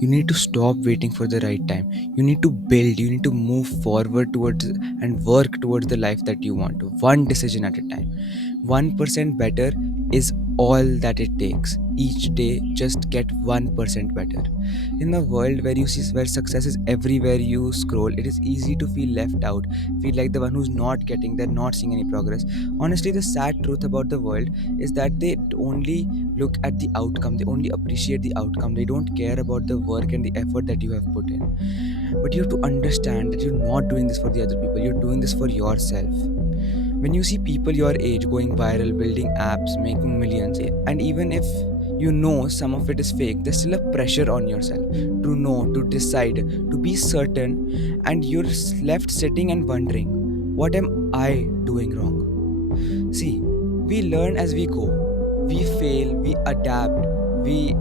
You need to stop waiting for the right time. You need to build, you need to move forward towards and work towards the life that you want to, one decision at a time. 1% better is all that it takes. Each day, just get 1% better. In a world where you see where success is everywhere you scroll, it is easy to feel left out, feel like the one who's not getting there, not seeing any progress. Honestly, the sad truth about the world is that they only look at the outcome, they only appreciate the outcome, they don't care about the work and the effort that you have put in. But you have to understand that you're not doing this for the other people, you're doing this for yourself. When you see people your age going viral, building apps, making millions, and even if you know some of it is fake, there's still a pressure on yourself to know, to decide, to be certain, and you're left sitting and wondering, what am I doing wrong? See, we learn as we go. We fail, we adapt, we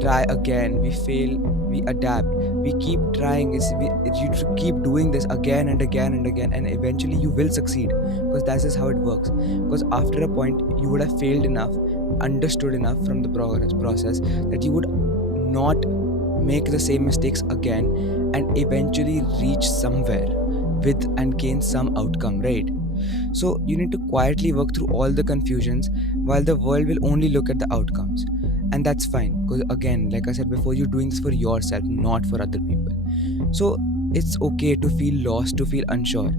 try again, we fail, we adapt, we keep trying. You should keep doing this again and again and again, and eventually you will succeed, because that is how it works. Because after a point, you would have failed enough, understood enough from the process that you would not make the same mistakes again and eventually reach somewhere with and gain some outcome, right? So you need to quietly work through all the confusions while the world will only look at the outcomes. And that's fine, because again, like I said before, you're doing this for yourself, not for other people. So it's okay to feel lost, to feel unsure,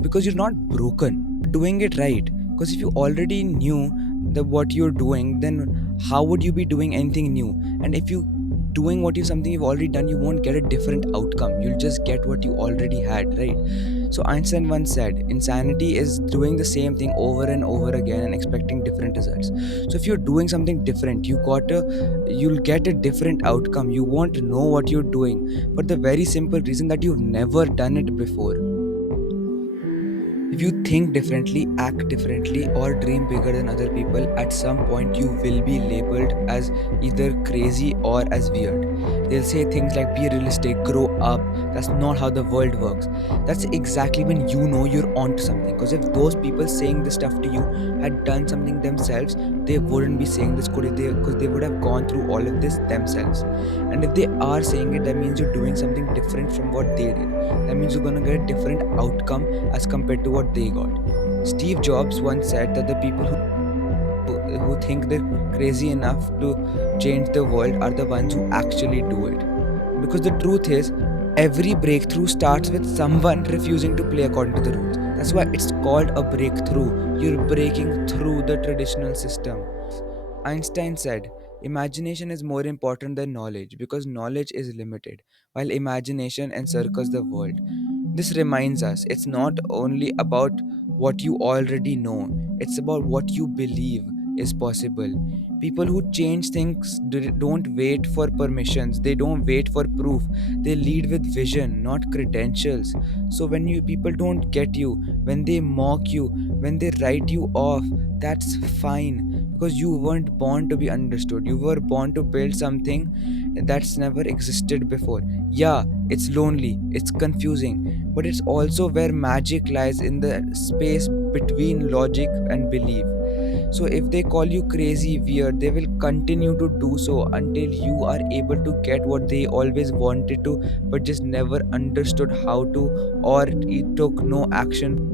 because you're not broken. You're doing it right. Because if you already knew the what you're doing, then how would you be doing anything new? And if you doing what you something you've already done, you won't get a different outcome. You'll just get what you already had, right? So Einstein once said, insanity is doing the same thing over and over again and expecting different results. So if you're doing something different, you'll get a different outcome. You won't know what you're doing for the very simple reason that you've never done it before. If you think differently, act differently, or dream bigger than other people, at some point you will be labeled as either crazy or as weird. They'll say things like, be realistic, grow up, that's not how the world works. That's exactly when you know you're onto something. Because if those people saying this stuff to you had done something themselves, they wouldn't be saying this, because they would have gone through all of this themselves. And if they are saying it, that means you're doing something different from what they did. That means you're gonna get a different outcome as compared to what they got. Steve Jobs once said that the people who think they're crazy enough to change the world are the ones who actually do it. Because the truth is, every breakthrough starts with someone refusing to play according to the rules. That's why it's called a breakthrough. You're breaking through the traditional system. Einstein said, imagination is more important than knowledge because knowledge is limited, while imagination encircles the world. This reminds us it's not only about what you already know, it's about what you believe is possible. People who change things don't wait for permissions, they don't wait for proof. They lead with vision, not credentials. So when you people don't get you, when they mock you, when they write you off, that's fine, because you weren't born to be understood. You were born to build something that's never existed before. Yeah, it's lonely, it's confusing, but it's also where magic lies, in the space between logic and belief. So if they call you crazy, weird, they will continue to do so until you are able to get what they always wanted to, but just never understood how to, or it took no action.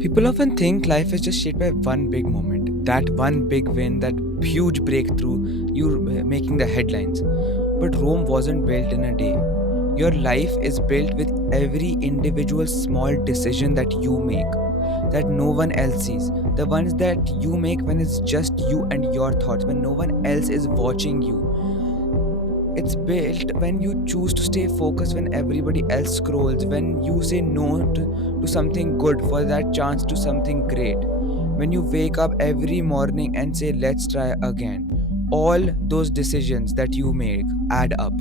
People often think life is just shaped by one big moment, that one big win, that huge breakthrough, you making the headlines. But Rome wasn't built in a day. Your life is built with every individual small decision that you make, that no one else sees. The ones that you make when it's just you and your thoughts, when no one else is watching you. It's built when you choose to stay focused when everybody else scrolls, when you say no to something good for that chance to something great, when you wake up every morning and say, let's try again. All those decisions that you make add up.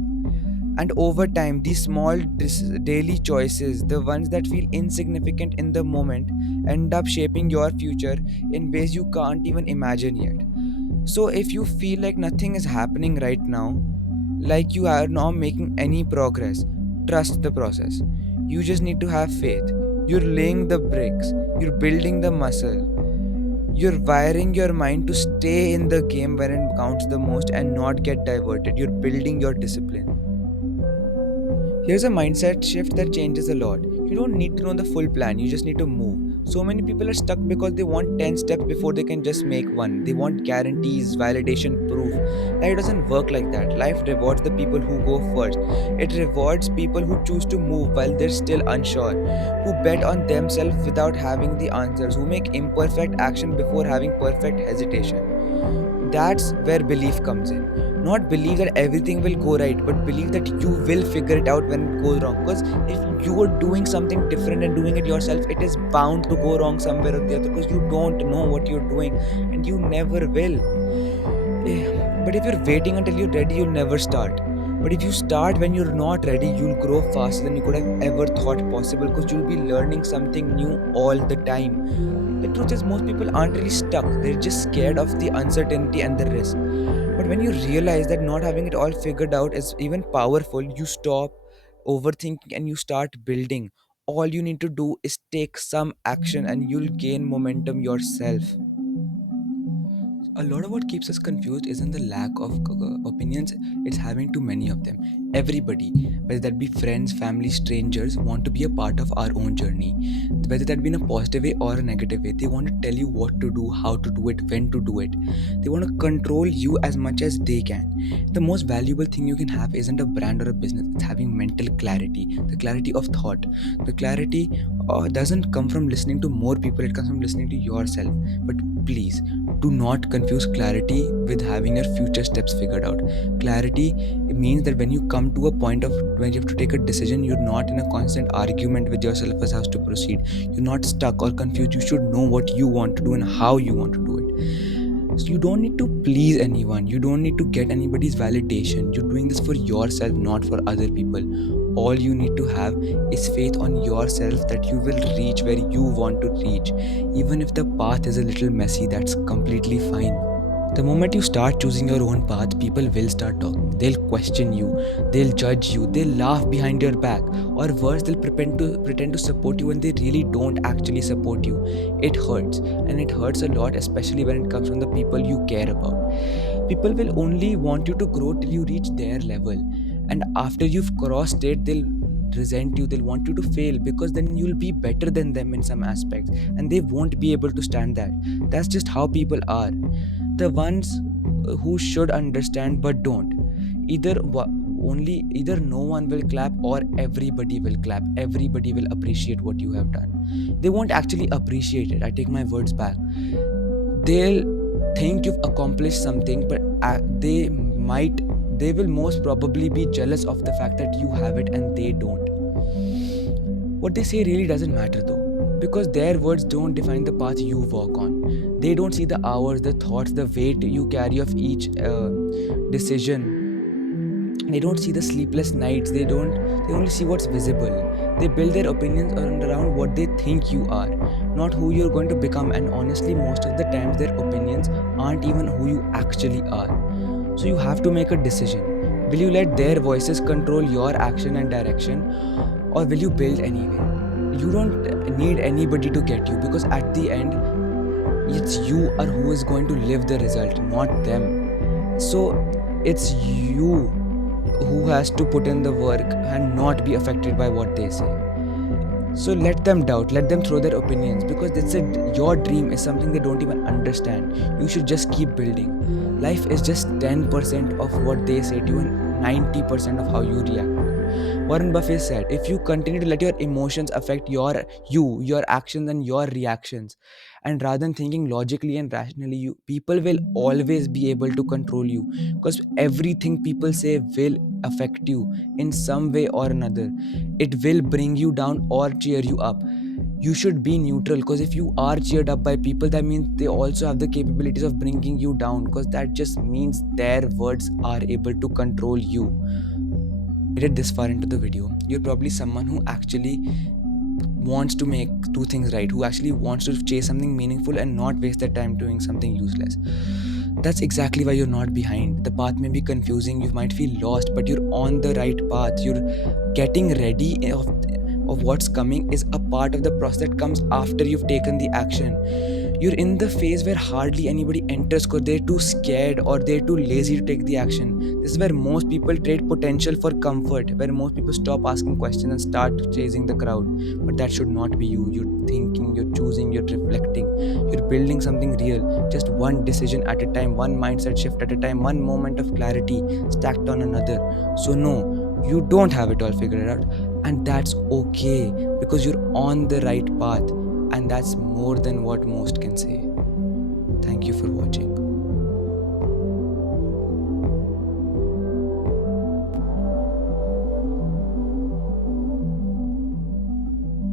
And over time, these small daily choices, the ones that feel insignificant in the moment, end up shaping your future in ways you can't even imagine yet. So, if you feel like nothing is happening right now, like you are not making any progress, trust the process. You just need to have faith. You're laying the bricks, you're building the muscle. You're wiring your mind to stay in the game when it counts the most and not get diverted. You're building your discipline. Here's a mindset shift that changes a lot. You don't need to know the full plan, you just need to move. So many people are stuck because they want 10 steps before they can just make one. They want guarantees, validation, proof. Life doesn't work like that. Life rewards the people who go first. It rewards people who choose to move while they're still unsure, who bet on themselves without having the answers, who make imperfect action before having perfect hesitation. That's where belief comes in. Not believe that everything will go right, but believe that you will figure it out when it goes wrong. Because if you are doing something different and doing it yourself, it is bound to go wrong somewhere or the other, because you don't know what you're doing and you never will. But if you're waiting until you're ready, you'll never start. But if you start when you're not ready, you'll grow faster than you could have ever thought possible, because you'll be learning something new all the time. The truth is, most people aren't really stuck, they're just scared of the uncertainty and the risk. But when you realize that not having it all figured out is even powerful, you stop overthinking and you start building. All you need to do is take some action and you'll gain momentum yourself. A lot of what keeps us confused isn't the lack of opinions, it's having too many of them. Everybody, whether that be friends, family, strangers, want to be a part of our own journey. Whether that be in a positive way or a negative way, they want to tell you what to do, how to do it, when to do it. They want to control you as much as they can. The most valuable thing you can have isn't a brand or a business, it's having mental clarity, the clarity of thought. The clarity doesn't come from listening to more people, it comes from listening to yourself. But please, do not confuse clarity with having your future steps figured out. Clarity, it means that when you come to a point of when you have to take a decision, you're not in a constant argument with yourself as how to proceed. You're not stuck or confused. You should know what you want to do and how you want to do it. So you don't need to please anyone. You don't need to get anybody's validation. You're doing this for yourself, not for other people. All you need to have is faith on yourself that you will reach where you want to reach. Even if the path is a little messy, that's completely fine. The moment you start choosing your own path, people will start talking. They'll question you, they'll judge you, they'll laugh behind your back, or worse, they'll pretend to support you when they really don't actually support you. It hurts, and it hurts a lot, especially when it comes from the people you care about. People will only want you to grow till you reach their level, and after you've crossed it, they'll resent you, they'll want you to fail, because then you'll be better than them in some aspects, and they won't be able to stand that. That's just how people are. The ones who should understand but don't, either only either no one will clap or everybody will clap, everybody will appreciate what you have done. They won't actually appreciate it, I take my words back. They'll think you've accomplished something, but they will most probably be jealous of the fact that you have it and they don't. What they say really doesn't matter though, because their words don't define the path you walk on. They don't see the hours, the thoughts, the weight you carry of each decision. They don't see the sleepless nights. They only see what's visible. They build their opinions around what they think you are, not who you're going to become. And honestly, most of the times their opinions aren't even who you actually are. So you have to make a decision. Will you let their voices control your action and direction, or will you build anyway? You don't need anybody to get you, because at the end, it's you or who is going to live the result, not them. So it's you who has to put in the work and not be affected by what they say. So let them doubt, let them throw their opinions, because your dream is something they don't even understand. You should just keep building. Life is just 10% of what they say to you and 90% of how you react to it. Warren Buffett said, if you continue to let your emotions affect your actions and your reactions, and rather than thinking logically and rationally, people will always be able to control you, because everything people say will affect you in some way or another. It will bring you down or cheer you up. You should be neutral, because if you are cheered up by people, that means they also have the capabilities of bringing you down, because that just means their words are able to control you. Made it this far into the video, you're probably someone who actually wants to make two things right, who actually wants to chase something meaningful and not waste their time doing something useless. That's exactly why you're not behind. The path may be confusing, you might feel lost, but you're on the right path. You're getting ready of what's coming is a part of the process that comes after you've taken the action. You're in the phase where hardly anybody enters because they're too scared or they're too lazy to take the action. This is where most people trade potential for comfort, where most people stop asking questions and start chasing the crowd. But that should not be you. You're thinking, you're choosing, you're reflecting, you're building something real. Just one decision at a time, one mindset shift at a time, one moment of clarity stacked on another. So, no, you don't have it all figured out, and that's okay because you're on the right path, and that's more than what most can say. Thank you for watching.